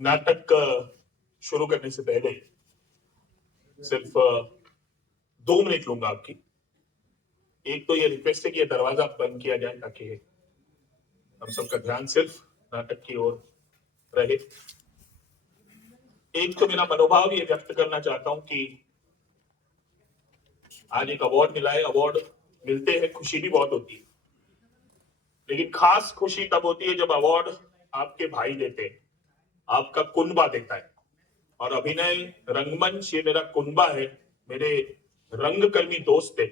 नाटक शुरू करने से पहले सिर्फ 2 मिनट लूंगा आपकी। एक तो ये रिक्वेस्ट है कि ये दरवाजा बंद किया जाए ताकि हम सबका ध्यान सिर्फ नाटक की ओर रहे। एक तो मेरा मनोभाव ये व्यक्त करना चाहता हूं कि आज एक अवार्ड मिला है। अवार्ड मिलते हैं, खुशी भी बहुत होती है, लेकिन खास खुशी तब होती है जब अवार्ड आपके भाई देते हैं, आपका कुनबा देता है। और अभिनय रंगमंच ये मेरा कुनबा है, मेरे रंगकर्मी दोस्त है,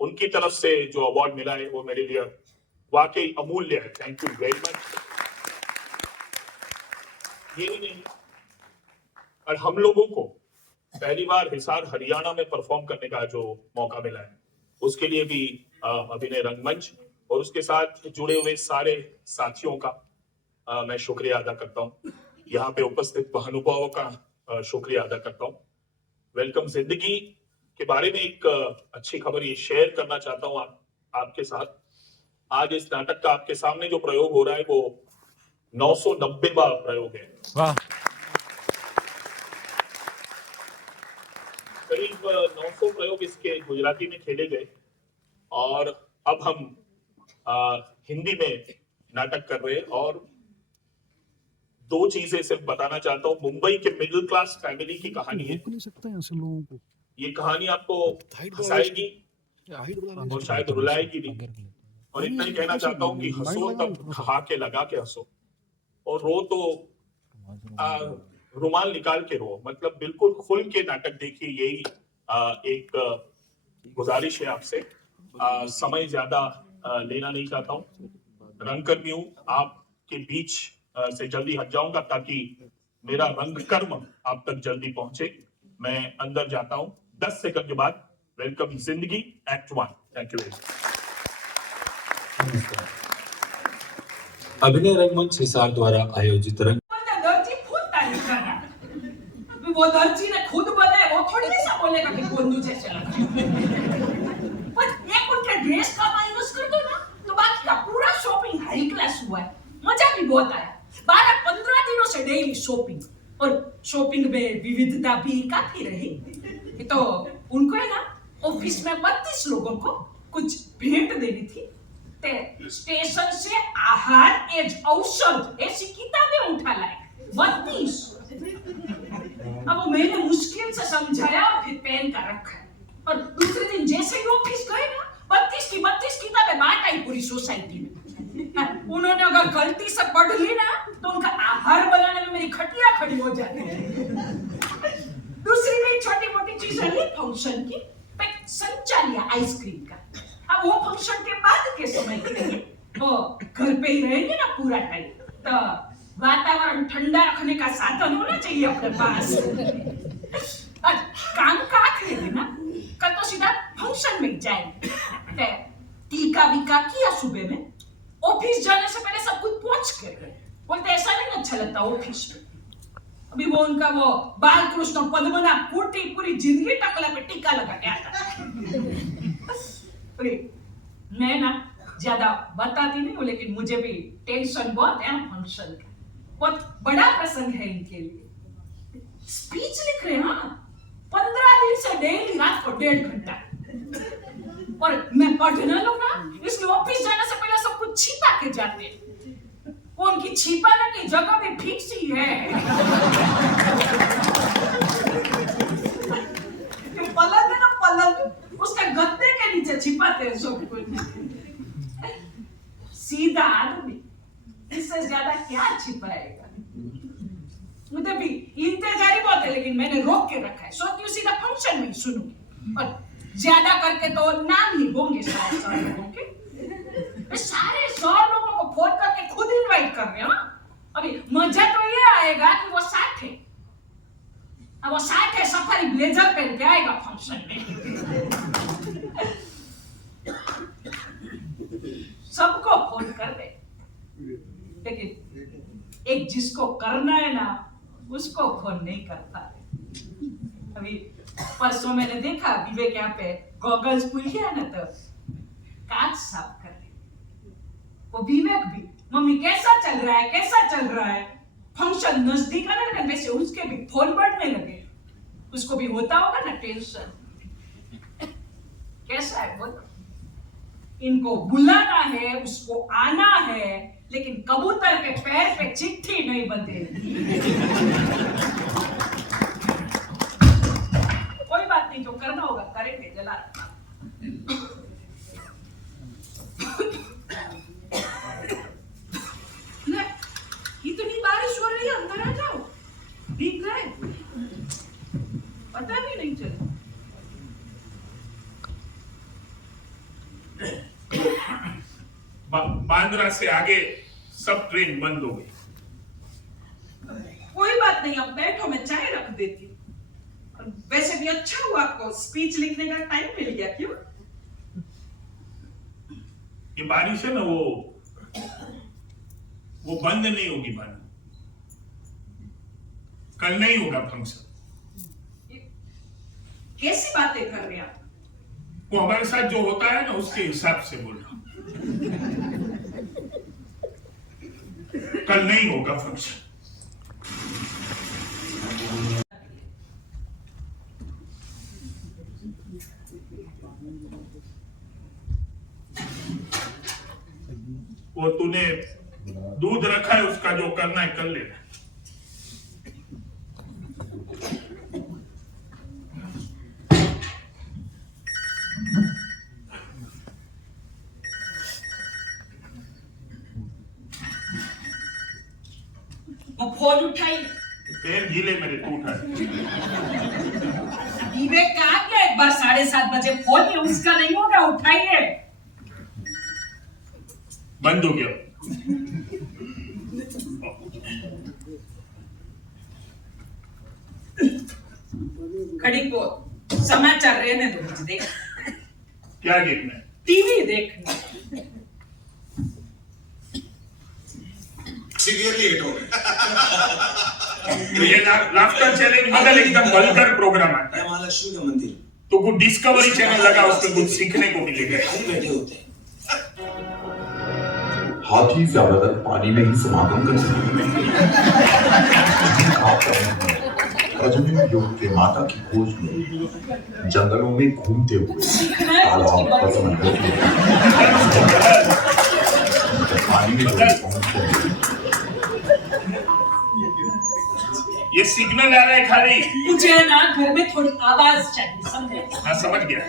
उनकी तरफ से जो अवार्ड मिला है वो मेरे लिए वाकई अमूल्य है। Thank you very much. ये ही नहीं, और हम लोगों को पहली बार हिसार हरियाणा में परफॉर्म करने का जो मौका मिला है उसके लिए भी अभिनय रंगमंच और उसके साथ जुड़े हुए सारे साथियों का मैं शुक्रिया अदा करता हूं। यहाँ पे उपस्थित महानुभावों का शुक्रिया अदा करता हूं। वेलकम जिंदगी के बारे में एक अच्छी खबर ये शेयर करना चाहता हूं आपके साथ। आज इस नाटक का आपके सामने जो प्रयोग हो रहा है वो 990वां प्रयोग है। वाह। करीब 900 प्रयोग इसके गुजराती में खेले गए और अब हम हिंदी में नाटक कर रहे हैं। और 2 चीजें सिर्फ बताना चाहता हूँ। मुंबई के मिडिल क्लास फैमिली की कहानी है। ये कहानी आपको हंसाएगी और शायद रुलाएगी भी। और इतना ही कहना चाहता हूँ कि हंसो तब ठहाके लगा के हंसो, और रो तो रुमाल निकाल के रो। मतलब बिल्कुल खुल के नाटक देखिए, यही एक गुजारिश है आपसे। समय ज्यादा लेना नहीं चाहता हूँ। रंगकर्मी हूँ, आपके बीच से जल्दी हट जाऊंगा ताकि मेरा रंग कर्म आप तक जल्दी पहुंचे। मैं अंदर जाता हूं 10 सेकंड के बाद। वेलकम जिंदगी एक्ट 1। Thank you. अभिनय रंगमंच हिसार द्वारा आयोजित रंग वो दर्जी ने खुद बनाया, वो थोड़ी ऐसा बोलेगा कि गोंदू जैसे लगा। पर एक उनके ड्रेस का माइनस कर दो ना तो बाकी का पूरा शॉपिंग हाई क्लास हुआ है। मजा भी बहुत आया। 12-15 दिनों से डेली शॉपिंग, और शॉपिंग में विविधता भी काफी रही। तो उनको है ना ऑफिस में 32 लोगों को कुछ भेंट देनी थी। ते स्टेशन से आहार एज औषध ऐसी किताबें उठा लाए 32। अब मैंने मुश्किल से समझाया और फिर पेन का रखा। और दूसरे दिन जैसे ही ऑफिस गए ना 32 की 32 किताबें बांट आई पूरी सोसाइटी में। उन्होंने अगर गलती से पढ़ ली ना तो उनका आहार बनाने में मेरी खटिया खड़ी हो जाती है। दूसरी भी छोटी मोटी चीज रही फंक्शन की, संचा लिया आइसक्रीम का। अब वो फंक्शन के बाद के समय के लिए वो घर पे ही रहेंगे ना पूरा टाइम, तो वातावरण ठंडा रखने का साधन होना चाहिए अपने पास। काम का आखिरी दिन ना कल तो सीधा फंक्शन में जाएंगे। टीका वीका किया सुबह में, ऑफिस जाने से पहले सब कुछ पहुंच कर गए। बोलते ऐसा नहीं अच्छा लगता ऑफिस में। अभी वो उनका वो बालकृष्ण पद्मनाभ पूरी जिंदगी टकला पे टीका लगा के आता। मैं ना ज्यादा बताती नहीं हूँ, लेकिन मुझे भी टेंशन बहुत है फंक्शन का। बहुत बड़ा प्रसंग है इनके लिए। स्पीच लिख रहे हैं 15 दिन से डेली रात को 1.5 घंटा। और मैं पढ़ने लूंगा इसलिए ऑफिस जाने से पहले सब कुछ छिपा के जाते। उनकी छिपाने की जगह भी फिक्स ही है। पलंग है ना, पलंग उसके गद्दे के नीचे छिपाते हैं सब कुछ। सीधा आदमी, इससे ज्यादा क्या छिपाएगा। मुझे भी इंतजारी बहुत है, लेकिन मैंने रोक के रखा है। सोचती हूँ सीधा फंक्शन में सुनूंगी, और ज्यादा करके तो नाम ही होंगे सारे 100 लोगों के। सारे 100 लोगों को फोन करके खुद इनवाइट कर रहे हो। अभी मजा तो ये आएगा कि वो 60 है। अब वो 60 है, सफारी ब्लेजर पहन के आएगा फंक्शन में। सबको फोन कर दे, लेकिन एक जिसको करना है ना उसको फोन नहीं कर पा रहे। अभी परसों मैंने देखा विवेक यहाँ पे गॉगल्स भूल गया ना, तो कांच साफ कर रहे। वो विवेक भी, मम्मी कैसा चल रहा है, कैसा चल रहा है। फंक्शन नजदीक आने लगे वैसे उसके भी फोन बढ़ने लगे। उसको भी होता होगा ना टेंशन। कैसा है बोलो? इनको बुलाना है, उसको आना है, लेकिन कबूतर के पैर पे चिट्ठी नहीं बंधेगी। कोई बात नहीं, जो करना होगा करेंगे, जला रखना। इतनी बारिश हो रही है, अंदर आ जाओ, भीग गए, पता भी नहीं चला। बांद्रा से आगे सब ट्रेन बंद हो गई। कोई बात नहीं, अब बैठो, मैं चाय रख देती हूँ। और वैसे भी अच्छा हुआ आपको स्पीच लिखने का टाइम मिल गया। क्यों? ये बारिश है ना, वो बंद नहीं होगी। बंद कल नहीं होगा फंक्शन। कैसी बातें कर रहे हैं आप? वो हमारे साथ जो होता है ना, उसके हिसाब से बोल रहा हूं। कल नहीं होगा फंक्शन। वो तूने दूध रखा है, उसका जो करना है कर ले। वो फोन उठाई। पैर गीले मेरे, तू उठा। विवेक कहा गया एक बार 7:30 बजे फोन है, उसका नहीं होगा, उठाइए। बंद हो गया। खड़ी को समाचार रहने दो, मुझे देख। क्या देखना है? टीवी देखना। सीरियसली हिट हो गए। तो ये लाफ्टर चैलेंज बदल एकदम वल्गर प्रोग्राम आता है। महालक्ष्मी का मंदिर तो कुछ डिस्कवरी चैनल लगा, उसमें कुछ सीखने को मिलेगा। भाई बैठे होते हैं। हाथी ज्यादातर पानी में ही समागम करते हैं। प्रजनन युग के माता की खोज में जंगलों में घूमते हुए तालाब और समंदर के पानी में पहुंचते हैं। ये सिग्नल आ रहा है खाली। मुझे ना घर में थोड़ी आवाज चाहिए, समझे? हाँ, समझ गया।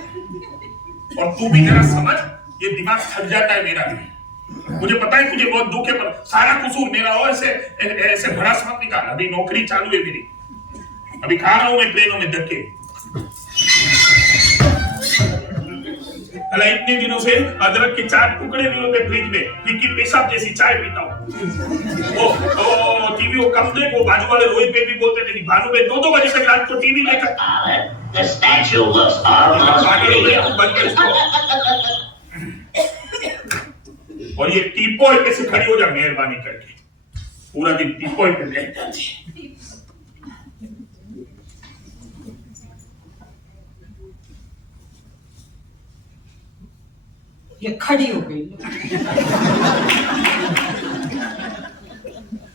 और तू भी जरा समझ, ये दिमाग थक जाता है मेरा भी। मुझे पता है तुझे बहुत दुख है, पर सारा कसूर मेरा हो। ऐसे भड़ास मत निकाल। अभी नौकरी चालू है मेरी, अभी खा रहा हूं मैं ट्रेनों में धक्के। अला इतने दिनों से अदरक के 4 टुकड़े नहीं होते फ्रिज में, फिक्की पेशाब जैसी चाय पीता हूँ। वो टीवी वो कम देख, वो बाजू वाले रोहित पे भी बोलते थे कि भानु में 2-2 बजे तक रात को टीवी देखा। The statue looks almost और ये टीपॉय पे से खड़ी हो जा मेहरबानी करके। पूरा दिन टीपॉय पे बैठ जाती है। ये खड़ी हो गई।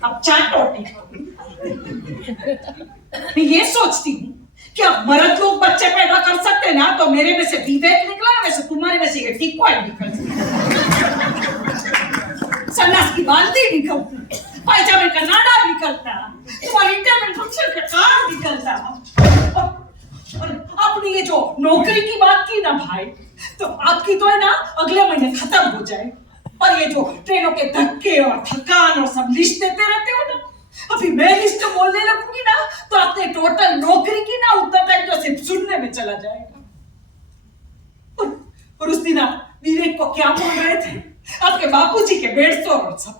अब चाटो। मैं ये सोचती हूँ कि अब मर्द लोग बच्चे पैदा कर सकते हैं ना, तो मेरे में से विवेक निकला, वैसे तुम्हारे में से ये टीपॉय निकल सन्यास की बाल्टी निकलती, पायजामे का नाडा निकलता, तुम्हारी इंटरनेट फंक्शन का कार्ड निकलता। और आपने ये जो नौकरी की बात की ना भाई, तो आपकी तो है ना अगले महीने खत्म हो जाए। और ये जो ट्रेनों के धक्के और थकान और सब लिस्ट देते रहते हो ना, अभी मैं लिस्ट बोलने लगूंगी ना, तो आपने टोटल नौकरी की ना उतना टाइम तो सिर्फ सुनने में चला जाएगा। और उस दिन आप विवेक को क्या बोल रहे थे? आपके बापूजी के बेड और सब।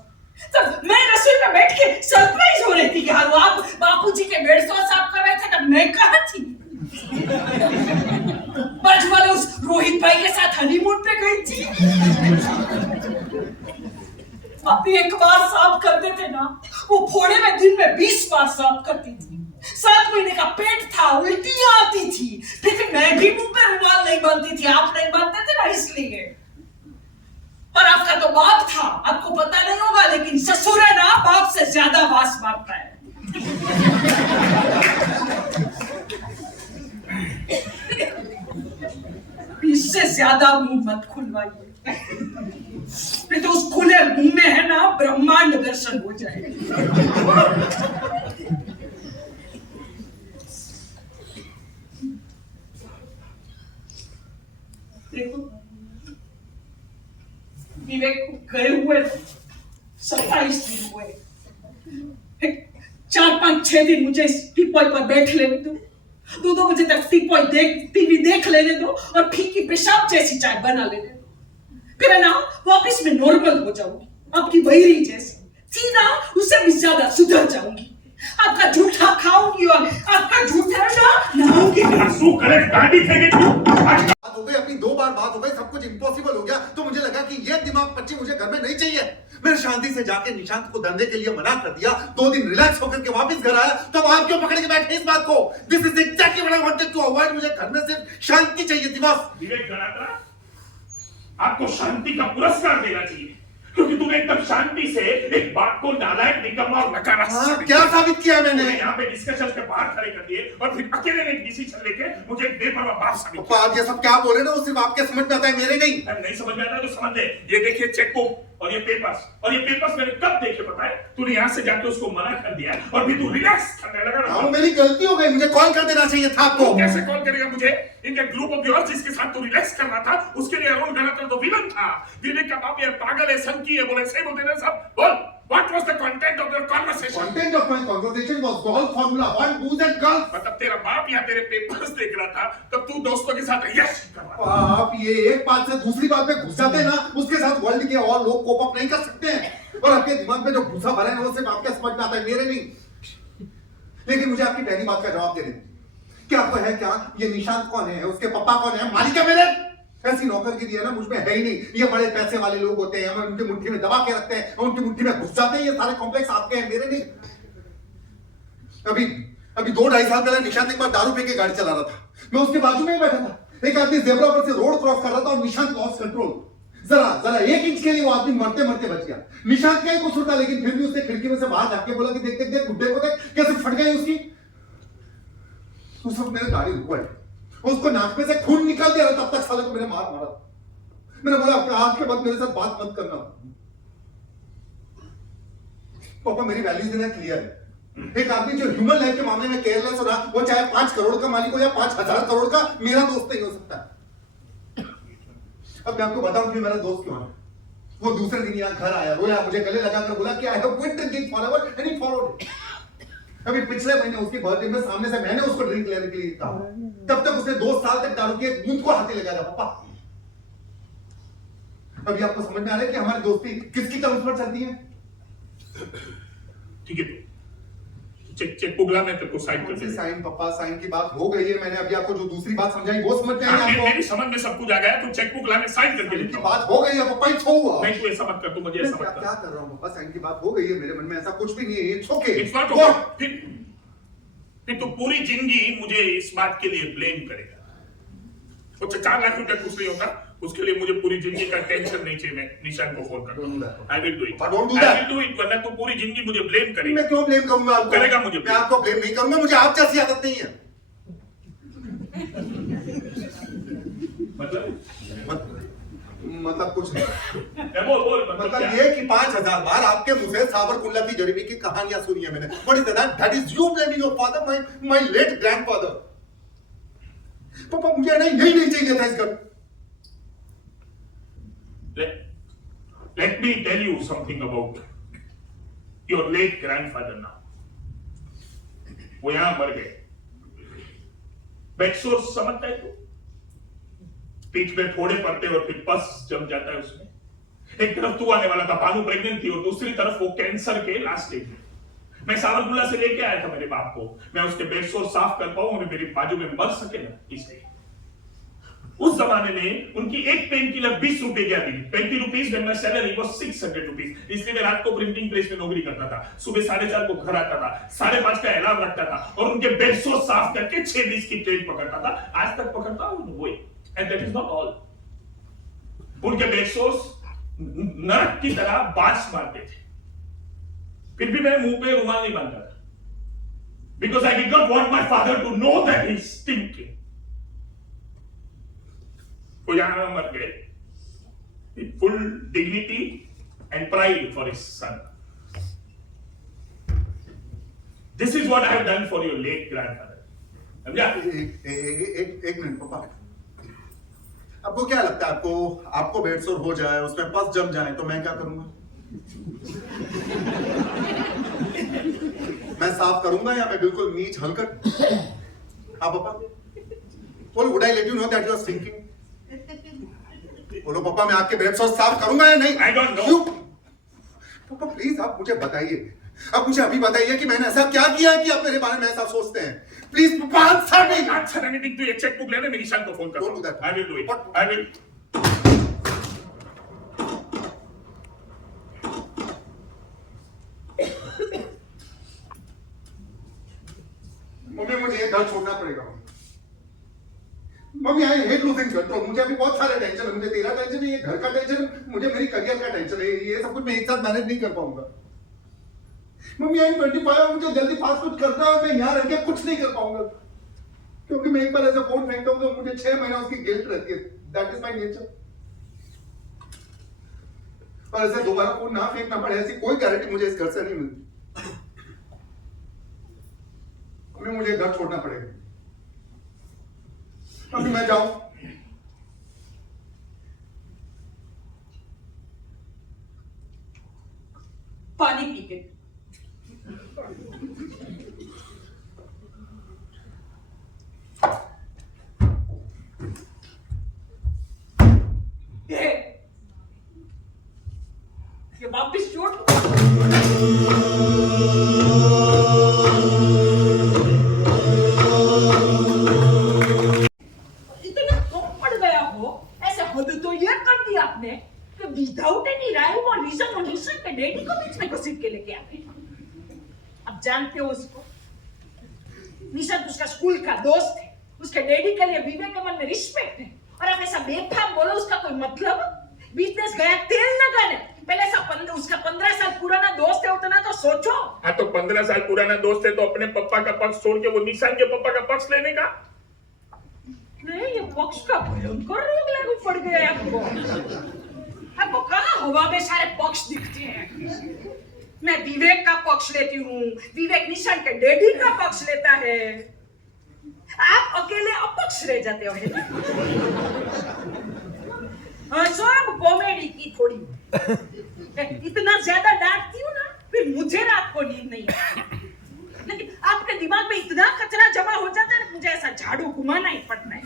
तब मैं रसोई में बैठ के सरप्राइज हो रही थी कि हाँ आप बापूजी के बेड साफ कर रहे थे, तब मैं कहाँ थी? बाजू वाले उस रोहित भाई के साथ हनीमून पे गई थी। आप एक बार साफ करते थे ना, वो फोड़े में दिन में 20 बार साफ करती थी। 7 महीने का पेट था, उल्टियां आती थी, फिर मैं भी मुंह पे रुमाल नहीं बांधती थी, आप नहीं बांधते थे ना, इसलिए। और आपका तो बाप था, आपको पता नहीं होगा, लेकिन ससुर है ना, बाप से ज्यादा वास मारता है। इससे ज्यादा मुंह मत खुलवाइए, नहीं तो उस खुले मुंह में है ना ब्रह्मांड दर्शन हो जाएगा। देखो विवेक गए हुए 27 दिन हुए, 4-5-6 दिन मुझे टीपॉय पर बैठ लेने दो, 2-2 बजे तक टीवी देख लेने दो और फीकी पेशाब जैसी चाय बना लेने दो, फिर है ना वापस में नॉर्मल हो जाऊंगी, आपकी बहिरी जैसी, सीधा उससे भी ज्यादा सुधर जाऊंगी। आपका झूठा खाऊंगी और आपका झूठा ना नहाऊंगी। बात हो गई, अपनी 2 बार बात हो गई, सब कुछ इम्पॉसिबल हो गया, तो मुझे लगा कि ये दिमाग पच्ची मुझे घर में नहीं चाहिए। मैंने शांति से जाके निशांत को धंधे के लिए मना कर दिया, 2 दिन रिलैक्स होकर के वापस घर आया, तो अब आप क्यों पकड़ के बैठे इस बात को? This is exactly what I wanted to avoid. मुझे घर में सिर्फ शांति चाहिए थी बस। विवेक गणात्रा, आपको शांति का पुरस्कार देना चाहिए, क्योंकि तुम एकदम शांति से एक बात को नालायक, निकम्मा और नकारात्मक क्या साबित किया मैंने? यहाँ पे डिस्कशन के बाहर खड़े कर दिए और फिर अकेले ने डिसीजन लेके मुझे बेपरवाह बाप साबित पापा आप ये सब क्या बोल रहे हो? वो सिर्फ आपके समझ में आता है, मेरे नहीं। नहीं समझ में आता तो समझ ले। ये देखिए चेकबुक और ये पेपर्स मैंने कब देखे पता है? तूने यहाँ से जाके उसको मना कर दिया और फिर तू रिलैक्स करने लगा ना। मेरी गलती हो गई, मुझे कॉल कर देना चाहिए था आपको। कैसे कॉल करेगा मुझे? इनके ग्रुप ऑफ योर्स जिसके साथ तू रिलैक्स कर रहा था, उसके लिए अरुण गणात्रा तो विलन था। विवेक का बाप ये पागल है, संकी है, बोले सही बोलते हैं सब। बोल, what was the content of your conversation? Content of my conversation was golf formula 1, booze and girls. मतलब तेरा बाप यहाँ तेरे पेपर्स देख रहा था, तब तू दोस्तों के साथ यश कर रहा था। आप ये एक बात से दूसरी बात पे घुस जाते हैं ना, उसके साथ वर्ल्ड के और लोग कोप अप नहीं कर सकते हैं। और आपके दिमाग में जो भूसा भरा है वो सिर्फ आपके समझ में आता है, मेरे नहीं। लेकिन मुझे आपकी पहली बात का जवाब दे दें, क्या आपको है क्या ये निशांत कौन है, उसके पापा कौन है, मालिक है मेरे? ऐसी नौकरगिरी है ना मुझ में है ही नहीं। ये बड़े पैसे वाले लोग होते हैं, हमें उनकी मुट्ठी में दबा के रखते हैं, उनकी मुट्ठी में घुस जाते हैं। ये सारे कॉम्प्लेक्स आपके हैं, मेरे नहीं। अभी 2-2.5 साल पहले निशांत एक बार दारू पी के गाड़ी चला रहा था, मैं उसके बाजू में ही बैठा था। एक आदमी जेब्रा पर से रोड क्रॉस कर रहा था और निशांत लॉस कंट्रोल। जरा 1 इंच के लिए वो आदमी मरते मरते बच गया। निशांत का ही कसूर था, लेकिन फिर भी उसने खिड़की में से बाहर जाके बोला कि देख देख देख गुड्डे को देख कैसे फट गई उसकी। उस वक्त मेरी गाड़ी रुक गई, उसको नाक में से खून निकल दिया, तब तक साले को मैंने मारा। मैंने बोला आज के बाद मेरे साथ बात मत करना। पापा मेरी वैल्यूज इन्हें क्लियर है। एक आदमी जो ह्यूमन लाइफ के मामले में केयरलेस हो रहा, वो चाहे 5 करोड़ का मालिक हो या 5,000 करोड़ का, मेरा दोस्त नहीं हो सकता। अब मैं आपको बताऊं कि मेरा दोस्त क्यों है। वो दूसरे दिन यहाँ घर आया, रोया, मुझे गले लगाकर बोला कि I have quit drinking forever and he followed it. अभी पिछले महीने उसकी बर्थडे में सामने से मैंने उसको ड्रिंक लेने के लिए कहा, तब तक उसने 2 साल तक दारू के बूंद को हाथी लगाया। पापा अभी आपको समझ में आ रहा है कि हमारी दोस्ती किसकी टर्म्स पर चलती है? ठीक है, चेकबुक ला, मैं तेरे को साइन कर दूंगा। साइन पापा, साइन की बात हो गई है। मैंने अभी आपको जो दूसरी बात समझाई वो समझ में आई आपको? मेरी समझ में सब कुछ आ गया। तू चेकबुक ला, मैं साइन करके साइन देता की हूं। बात हो गई है पापा, इट्स ओवर। नहीं तू ऐसा मत कर, तू मुझे ऐसा मत कर। क्या कर रहा हूं पापा? साइन की बात हो गई है, मेरे मन में ऐसा कुछ भी नहीं है। It's okay, it's not okay. फिर तू पूरी जिंदगी मुझे इस बात के लिए ब्लेम करेगा। तो 4 लाख रुपया कुछ नहीं होता, उसके लिए मुझे पूरी जिंदगी का टेंशन नहीं चाहिए। मैं निशान को फोन करता, आई विल डू इट, वरना तू पूरी जिंदगी मुझे ब्लेम करेगा। मैं क्यों ब्लेम करूंगा आपको? करेगा मुझे। मैं आपको ब्लेम नहीं करूंगा, मुझे आप जैसी आदत नहीं है। मतलब कुछ नहीं। बोल मतलब ये कि 5,000 बार आपके मुंह से साबर कुल्ला की जड़ीबी की कहानियां सुनी है मैंने। What is that? That is you blaming your father, my late grandfather. पापा मुझे यही नहीं चाहिए था इस घर। Let me tell you something about your late grandfather now. वो यहां मर गए। बेडसोर्स समझता है तू? पीठ में फोड़े पड़ते और फिर पस जम जाता है उसमें। एक तरफ तू आने वाला था, पानू प्रेग्नेंट थी, और दूसरी तरफ वो कैंसर के लास्ट स्टेज में। मैं सावरकुला से लेके आया था मेरे बाप को, मैं उसके बेडसोर साफ कर पाऊं और मेरी बाजू में मर सके ना, इसलिए। उस जमाने में उनकी एक पेन किलर 20 रुपए की आती थी। 20 रुपीज में मेरा सैलरी वो 600 रुपीज। इसलिए मैं रात को प्रिंटिंग प्रेस में नौकरी करता था, सुबह 4:30 को घर आता था, 5:30 का अलार्म रखता था और उनके बेडसोर साफ करके 6:20 की ट्रेन पकड़ता था। आज तक पकड़ता हूं वही। And that is not all. उनके बेडसोर्स नरक की तरह बांस मारते थे, फिर भी मैं मुंह पे रुमाल नहीं बांधता था, because I did not want my father to know that he is stinking. वो यहां मर गए with full dignity and pride for his son. This is what I have done for your late grandfather. समझा? एक minute पापा, आपको क्या लगता है, आपको बेडसोर हो जाए, उसमें पस जम जाए तो मैं क्या करूंगा? मैं साफ करूंगा या मैं बिल्कुल नीच हलकट? हाँ पापा, would I let you know that you are stinking? बोलो पापा, मैं आपके बेडसोर साफ करूंगा या नहीं? I don't know. पापा प्लीज आप मुझे बताइए, आप मुझे अभी बताइए कि मैंने ऐसा क्या किया है कि आप मेरे बारे में ऐसा सोचते हैं? प्लीज पापा आंसर मी। Answer anything. तू ये चेक बुक लेना, मैं निशान को फोन करता Don't do that. हूं। I will do it. What? I will. Mummy मुझे ये घर छोड़ना पड़ेगा। Mummy I hate losing control. मुझे अभी बहुत सारे टेंशन है, मुझे तेरा टेंशन है, ये घर का टेंशन है, मुझे मेरी करियर का टेंशन है, ये सब कुछ मैं एक साथ मैनेज नहीं कर पाऊंगा। मम्मी आई 25, मुझे जल्दी फास्ट फूड करना है, मैं यहाँ रह के कुछ नहीं कर पाऊंगा, क्योंकि मैं एक बार ऐसा फोन फेंकता हूँ तो मुझे 6 महीना उसकी गिल्ट रहती है। That is my nature. और ऐसे दोबारा फोन ना फेंकना पड़े, ऐसी कोई गारंटी मुझे इस घर से नहीं मिलती। मम्मी मुझे घर छोड़ना पड़ेगा। अभी मैं जाऊं? पानी पी के। ये वापिस जोड़। विदाउट एनी राइम और रीजन और रीजन पे डैडी को बीच में घसीट के लेके आ गए। अब जानते हो उसको, निशांत उसका स्कूल का दोस्त है, उसके डैडी के लिए विवेक के मन में रिस्पेक्ट है, और अब ऐसा बेफाम बोलो उसका कोई मतलब? बिजनेस गया तेल लगाने, पहले ऐसा उसका 15 साल पुराना दोस्त है उतना तो सोचो। हाँ तो 15 साल पुराना दोस्त है तो अपने पापा का पक्ष छोड़ के वो निशान के पापा का पक्ष लेने का? नहीं, ये पक्ष का भयंकर रोग लागू पड़ गया है आपको। आपको कहाँ हवा में सारे पक्ष दिखते हैं? मैं विवेक का पक्ष लेती हूँ, विवेक निशान के डैडी का पक्ष लेता है, आप अकेले अपक्ष रह जाते हो। सब कॉमेडी की थोड़ी। इतना ज्यादा डांटती हूँ ना, फिर मुझे रात को नींद नहीं आती, लेकिन आपके दिमाग में इतना कचरा जमा हो जाता है, मुझे ऐसा झाड़ू घुमाना ही पड़ता है।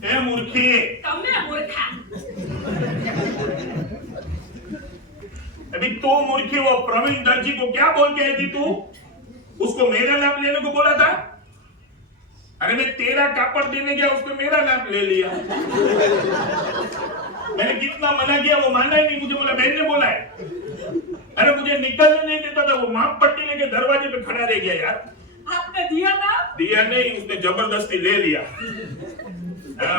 ए मूर्खी, તમે મૂર્ખા। अभी तो मूर्खी वो प्रवीण दर्जी को क्या बोल के आई थी तू? उसको मेरा नाम लेने को बोला था? अरे मैं तेरा कापड़ देने गया, उसने मेरा नाम ले लिया। मैंने कितना मना किया, वो माना ही नहीं, मुझे बोला बहन ने बोला है। अरे मुझे निकलने नहीं देता था, वो माप पट्टी लेके दरवाजे पे खड़ा रह गया यार। आपने दिया ना? दिया नहीं, उसने जबरदस्ती ले लिया।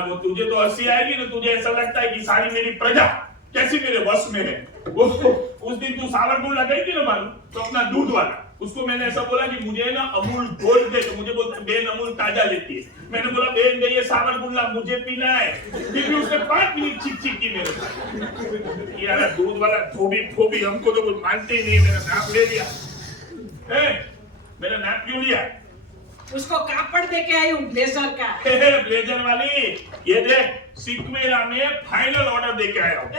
वो तुझे तो हंसी आएगी ना, तुझे ऐसा लगता है कि सारी मेरी प्रजा कैसी मेरे वश में है। वो उस दिन तू सावरकुंडला गई थी ना मालूम, तो अपना दूध वाला, उसको मैंने ऐसा बोला कि मुझे ना अमूल गोल्ड दे, तो मुझे बोलते बेन अमूल ताजा लेती है। मैंने बोला बेन ये सावरकुंडला मुझे पीना है, फिर भी उसने 5 मिनट चिक की मेरे साथ। यार दूध वाला धोबी हमको तो कुछ मानते ही नहीं, मेरा नाम ले लिया। मेरा नाम क्यों लिया? उसको कापड़ दे के आई हूँ ब्लेजर का। ब्लेजर वाली, ये देख सिकमेरा में फाइनल ऑर्डर दे के आया हूँ।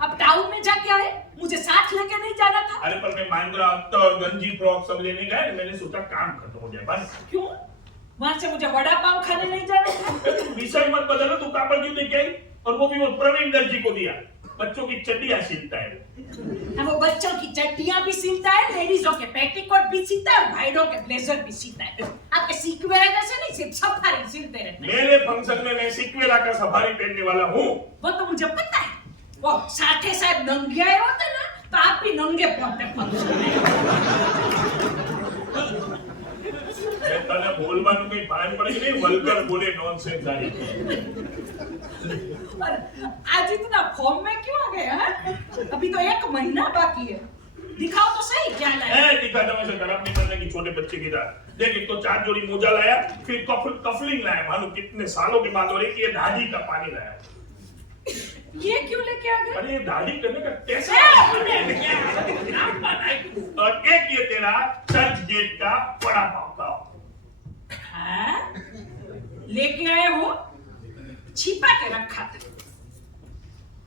अब टाउन में जाके आए, मुझे साथ लेके नहीं जाना था। अरे पर मैं महिंद्रा अत्तर गंजी फ्रॉक सब लेने गया, मैंने सोचा काम खत्म हो जाए बस। क्यों? वहां से मुझे वड़ा पाव खाने नहीं जाना था। विषय मत बदलो, तू कापड़ क्यों दे के आई? और वो भी वो प्रवीण दर्जी को दिया, बच्चों की चड्डियां सिलता है। अब वो बच्चों की चड्डियां भी सिलता है, लेडीजों के पेटीकोट भी सिलता है, भाइयों के ब्लेजर भी सिलता है। आपके सीक्वेरा कैसे नहीं सिर्फ सफारी सिलते रहते हैं। मेरे फंक्शन में मैं सीक्वेरा का सफारी पहनने वाला हूँ। वो तो मुझे पता है। वो साठे साहब नंगिया होते ना, तो आप भी नंगे पोते फंक्शन તને બોલવાનું કઈ ભાન પડી નહીં વલ્ગર બોલે નોનસેન્સ આની पर आज इतना फॉर्म में क्यों आ गए हैं? अभी तो 1 महीना बाकी है। दिखाओ तो सही क्या लाए। ए दिखा दो ऐसे खराब नहीं करने की छोटे बच्चे की तरह देख एक तो 4 जोड़ी मोजा लाया फिर कफलिंग लाया मालूम कितने सालों के बाद और एक ये दाढ़ी का पानी लाया ये क्यों लेके आ गए? अरे ये दाढ़ी करने का कैसे और एक ये तेरा चर्च गेट का बड़ा पाव का हाँ? लेके आए हो छिपा के रखा था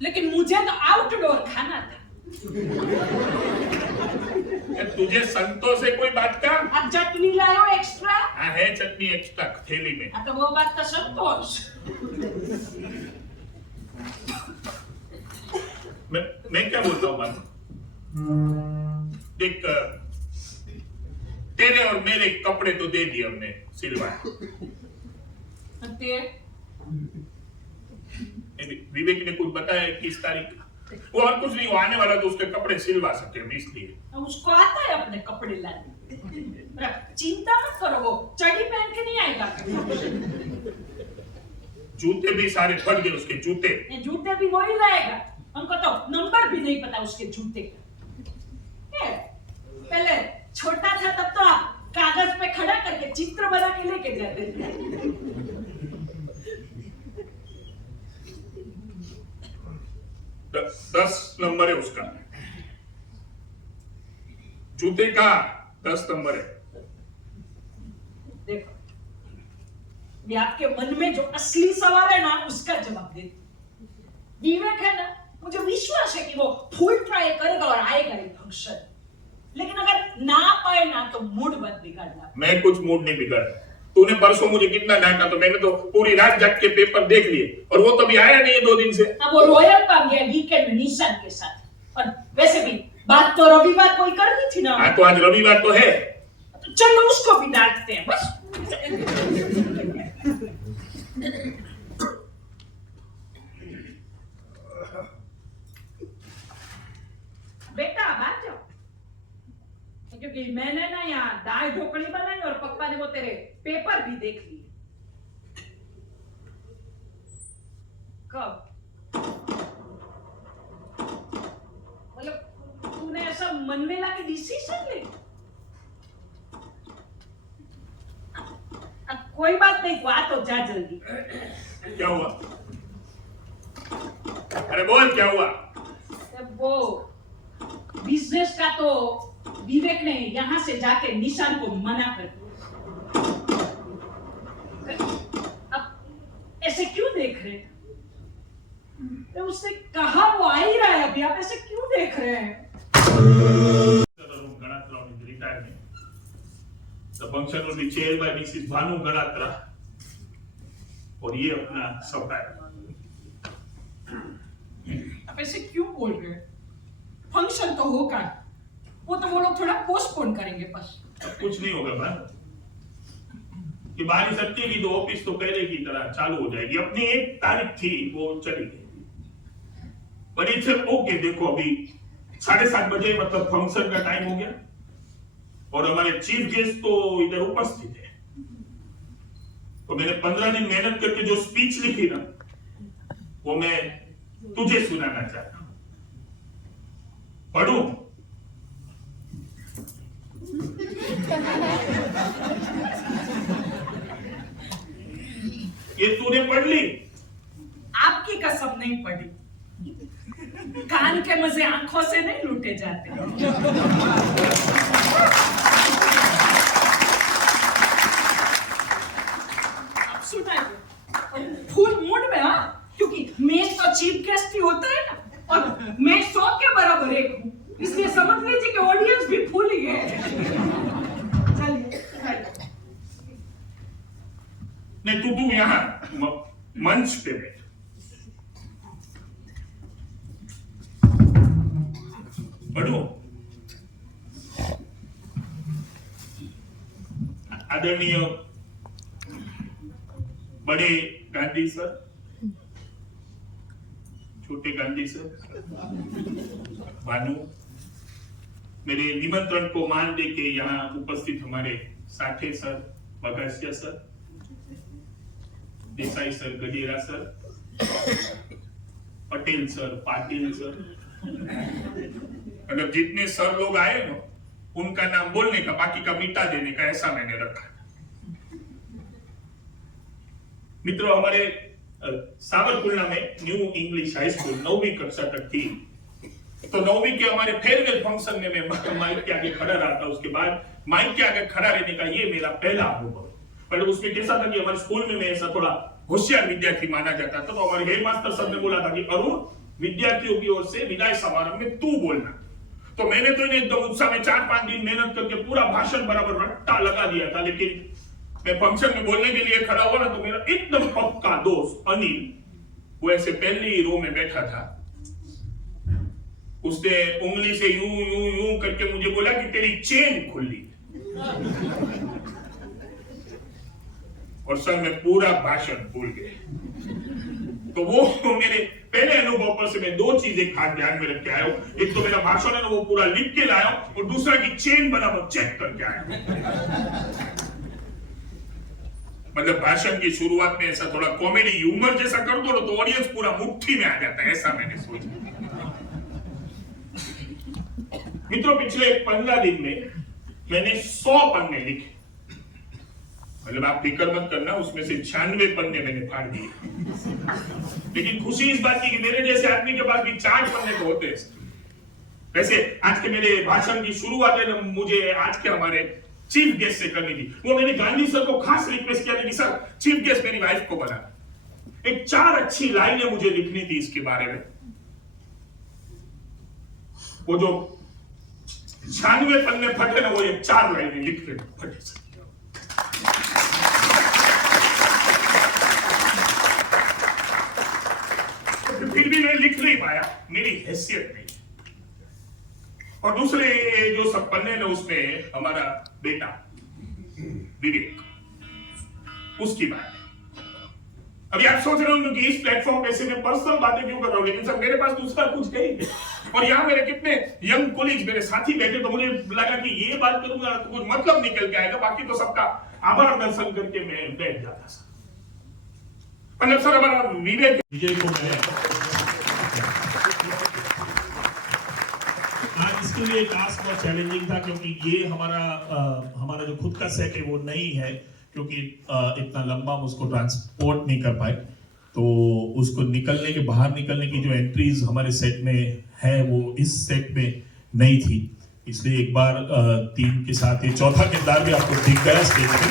लेकिन मुझे तो आउटडोर खाना था। तुझे संतों से कोई बात का अब चटनी लाए हो एक्स्ट्रा? हाँ है चटनी एक्स्ट्रा थैली में हाँ तो वो बात तो संतोष। मैं क्या बोलता हूँ बात देख तेरे और मेरे कपड़े तो दे दिए हमने सिलवा विवेक ने कुछ बताया 21 तारीख वो और कुछ नहीं वो आने वाला तो उसके कपड़े सिलवा सके हम इसलिए उसको आता है अपने कपड़े लाने। चिंता मत करो वो चड्डी पहन के नहीं आएगा। जूते भी सारे फट गए उसके जूते ये जूते भी वही लाएगा। हमको तो नंबर भी नहीं पता उसके जूते का। पहले छोटा था तब तो आप कागज पे खड़ा करके चित्र बना के लेके जाते थे। 10 नंबर है उसका जूते का 10 नंबर है। देखो ये आपके मन में जो असली सवाल है ना उसका जवाब दे। विवेक है ना मुझे विश्वास है कि वो फुल ट्राई करेगा और आएगा ये फंक्शन लेकिन अगर ना पाए ना तो मूड मत बिगाड़ना। मैं कुछ मूड नहीं बिगाड़ा तूने परसों मुझे कितना डांटा तो मैंने तो पूरी रात जाग के पेपर देख लिए और वो तो अभी आया नहीं है 2 दिन से। अब वो रोयल का गया वीकेंड में निशान के साथ और वैसे भी बात तो रविवार को ही करनी थी ना। हाँ तो आज रविवार तो है तो चलो उसको भी डांटते हैं बस। बेटा बाहर जाओ क्योंकि मैंने ना यहाँ दाल ढोकली बनाई और पप्पा ने वो तेरे पेपर भी देख लिए। कब मतलब तूने ऐसा मन में लाके डिसीजन ले? कोई बात नहीं आ तो जा जल्दी। क्या हुआ अरे बोल क्या हुआ? वो बिजनेस का तो विवेक ने यहाँ से जाके निशान को मना कर दिया। अब ऐसे क्यों देख रहे हैं? तो उसने कहा वो आ ही रहा है अभी आप ऐसे क्यों देख रहे हैं? The function will be chaired by Mrs. Bhanu Ganatra और ये अपना सफाई। आप ऐसे क्यों बोल रहे हैं? फंक्शन तो होगा वो लोग थोड़ा पोस्टपोन करेंगे बस। अब कुछ नहीं होगा भाई कि बारिश अटकेगी तो ऑफिस तो पहले की तरह चालू हो जाएगी। अपनी एक तारीख थी वो चली गई पर इट्स ओके। देखो अभी 7:30 बजे मतलब फंक्शन का टाइम हो गया और हमारे चीफ गेस्ट तो इधर उपस्थित है तो मैंने 15 दिन मेहनत करके जो स्पीच लिखी ना वो मैं तुझे सुनाना चाहता हूं। पढ़ूं? ये तूने पढ़ ली? आपकी कसम नहीं पड़ी। कान के मजे आंखों से नहीं लूटे जाते। अब सुनाइए फुल मूड में। हाँ क्योंकि मैं तो चीफ गेस्ट ही होता है ना और मैं 100 के बराबर एक हूँ इसलिए समझ लीजिए कि ऑडियंस भी फुल ही है। चलिए नहीं तू यहाँ मंच पे बैठ। पढ़ो। आदरणीय बड़े गांधी सर, छोटे गांधी सर, भानु मेरे निमंत्रण को मान दे के यहाँ उपस्थित हमारे Sathe sir, Bagasia sir, Desai sir, Gajera sir, Patel sir, Patil sir, मतलब जितने सर लोग आए ना उनका नाम बोलने का, बाकी का मिटा देने का, ऐसा मैंने रखा। मित्रों, हमारे सावरकुंडला में न्यू इंग्लिश हाई स्कूल 9वीं कक्षा तक थी, तो 9वीं के हमारे फेयरवेल फंक्शन में मैं माइक के आगे खड़ा रहा था। उसके बाद माइक के आगे खड़ा रहने का ये मेरा पहला अनुभव। पर उसमें कैसा था कि हमारे स्कूल में मैं ऐसा थोड़ा होशियार विद्यार्थी माना जाता था, तो हमारे हेडमास्टर सर ने बोला था कि अरुण, विद्यार्थियों की ओर से विदाई समारोह में तू बोलना। तो मैंने तो इन्हें एकदम उत्साह में 4-5 दिन मेहनत करके पूरा भाषण बराबर रट्टा लगा दिया था, लेकिन मैं फंक्शन में बोलने के लिए खड़ा हुआ ना, तो मेरा एकदम पक्का दोस्त अनिल, वो ऐसे पहले ही रो में बैठा था, उसने उंगली से यूं यूं यूं करके मुझे बोला कि तेरी चेन खुली। और सर मैं पूरा भाषण भूल गया। तो वो मेरे पहले अनुभव पर से मैं 2 चीजें खास ध्यान में रख के आया हूं। एक तो मेरा भाषण है ना वो पूरा लिख के लाया हूं, और दूसरा की चेन बराबर चेक करके आया हूं। मतलब भाषण की शुरुआत में ऐसा थोड़ा कॉमेडी ह्यूमर जैसा कर दो तो ऑडियंस पूरा मुट्ठी में आ जाता है, ऐसा मैंने सोचा। मित्रों, पिछले 15 दिन में मैंने 100 पन्ने लिखे। मतलब आप फिक्र मत करना, उसमें से 96 पन्ने मैंने फाड़ दिए। लेकिन खुशी इस बात की कि मेरे जैसे आदमी के पास भी 4 पन्ने तो होते हैं। वैसे आज के मेरे भाषण की शुरुआत है ना, मुझे आज के हमारे चीफ गेस्ट से करनी थी। वो मैंने गांधी सर को खास रिक्वेस्ट किया था कि सर चीफ गेस्ट मेरी वाइफ को बना। एक 4 अच्छी लाइनें मुझे लिखनी थी इसके बारे में। वो जो 96 पन्ने फटे ना, वो ये 4 लाइनें लिख रहे फटे। फिर भी मैं लिख नहीं पाया, मेरी हैसियत नहीं। और दूसरे जो सब पन्ने ने उसमें हमारा बेटा विवेक, उसकी बात है। अभी आप सोच रहे होंगे कि इस प्लेटफॉर्म पे से मैं पर्सनल बातें क्यों कर रहा हूं, लेकिन सर मेरे पास दूसरा कुछ नहीं है। और यहाँ मेरे कितने यंग कोलीग्स, मेरे साथी बैठे, तो मुझे लगा कि ये बात करूंगा तो कुछ मतलब निकल के आएगा, बाकी तो सबका आभार दर्शन करके मैं बैठ जाता सर। मतलब सर हमारा विवेक विजय को मैं इसके लिए टास्क बहुत चैलेंजिंग था, क्योंकि ये हमारा जो खुद का सेट है वो नहीं है, क्योंकि इतना लंबा हम उसको ट्रांसपोर्ट नहीं कर पाए। तो उसको बाहर निकलने की जो एंट्रीज हमारे सेट में है वो इस सेट में नहीं थी, इसलिए एक बार टीम के साथ ये चौथा किरदार भी आपको दिख गया स्टेज पे,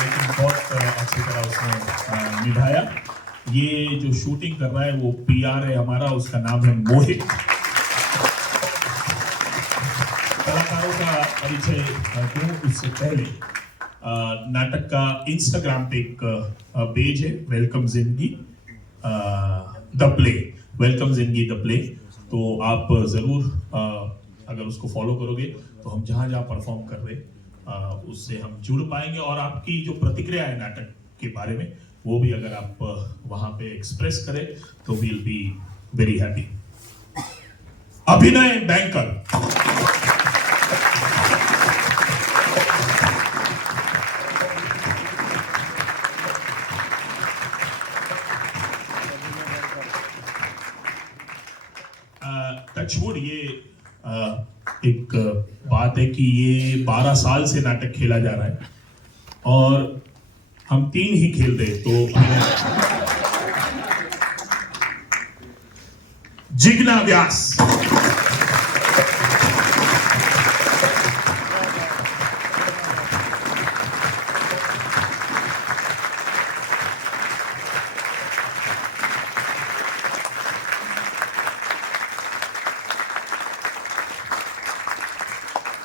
लेकिन बहुत अच्छी तरह उसने निभाया। ये जो शूटिंग कर रहा है वो PR है हमारा, उसका नाम है मोहित। कलाकारों का परिचय दूं उससे पहले नाटक का इंस्टाग्राम पे एक पेज है, वेलकम जिंदगी द प्ले, वेलकम जिंदगी द प्ले। तो आप जरूर अगर उसको फॉलो करोगे तो हम जहाँ परफॉर्म कर रहे उससे हम जुड़ पाएंगे, और आपकी जो प्रतिक्रिया है नाटक के बारे में वो भी अगर आप वहां पे एक्सप्रेस करें तो वील बी वेरी हैप्पी। अभिनय बैंकर। टचवुड ये एक बात है कि ये 12 साल से नाटक खेला जा रहा है और हम 3 ही खेल रहे, तो जिग्ना व्यास,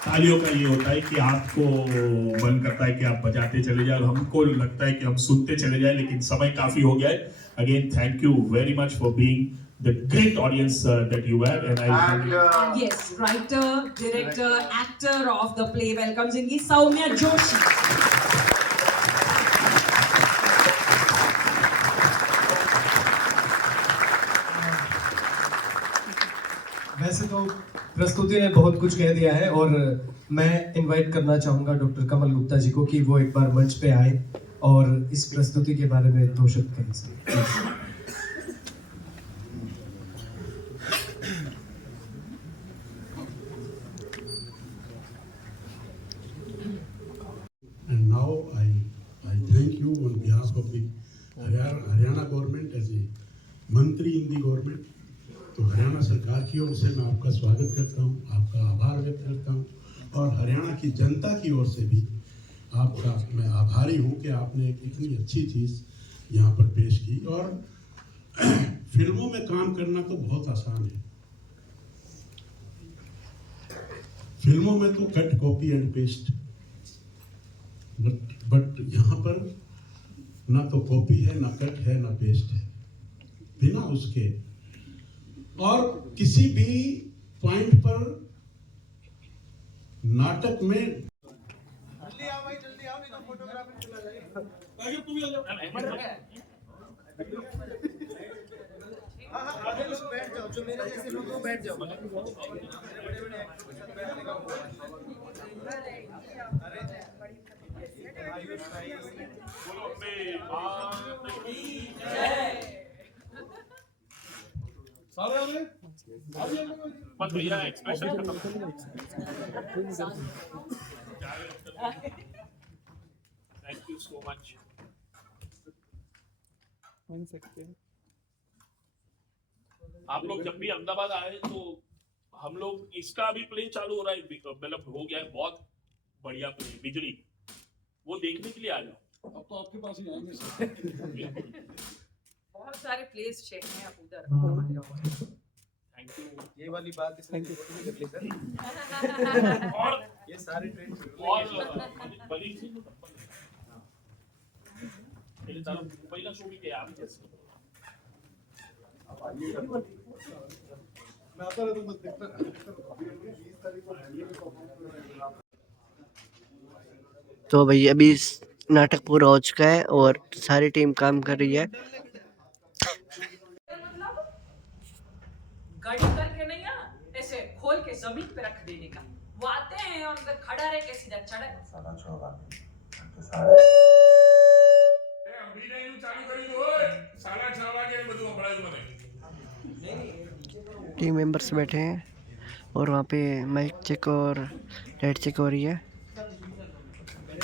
तालियों का ये होता है कि आपको मन करता है कि आप बजाते चले जाए, हमको लगता है कि हम सुनते चले जाए, लेकिन समय काफी हो गया है। Again thank you very much for being the great audience that you have, and Yes, writer, director, actor of the play Welcome Zingi, Soumya Joshi. वैसे तो प्रस्तुति ने बहुत कुछ कह दिया है और मैं इनवाइट करना चाहूँगा डॉक्टर कमल गुप्ता जी को कि वो एक बार मंच पे आए और इस प्रस्तुति के बारे में 2 शब्द कहें sir. And now I thank you on behalf of the Haryana government as a मंत्री in the government. तो हरियाणा सरकार की ओर से मैं आपका स्वागत करता हूँ, आपका आभार व्यक्त करता हूँ और हरियाणा की जनता की ओर से भी आपका मैं आभारी हूँ कि आपने एक इतनी अच्छी चीज़ यहाँ पर पेश की। और फिल्मों में काम करना तो बहुत आसान है, फिल्मों में तो cut copy and paste, but यहाँ पर ना तो कॉपी है, ना कट है, ना पेस्ट है, बिना उसके और किसी भी पॉइंट पर नाटक में बस भैया एक्सप्रेशन खत्म। Thank you so much. आप लोग जब भी अहमदाबाद आए तो हम लोग इसका अभी प्ले चालू हो रहा है, मतलब हो गया है, बहुत बढ़िया प्ले बिजली, वो देखने के लिए आ जाओ। अब तो आपके पास ही आएंगे सर। बहुत सारे प्लेस चेक हैं आप उधर। Thank you. ये वाली बात इसने कर ली सर। और ये सारे ट्रेन और बली सिंह मेरे तरफ पहिला शो भी किया आम्ही त्याचं। मैं आता रहता हूं, बस देखता रहता हूं। तो भैया अभी नाटक पूरा हो चुका है और सारी टीम काम कर रही है। गाड़ी करके नहीं आ, ऐसे खोल के जमीन पे रख देने का। वो आते हैं और उधर खड़ा रह के सीधा चढ़े। टीम मेंबर्स बैठे हैं और वहाँ पे माइक चेक और लाइट चेक हो रही है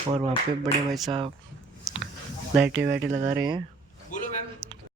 और वहाँ पे बड़े भाई साहब लाइटें वाइटें लगा रहे हैं।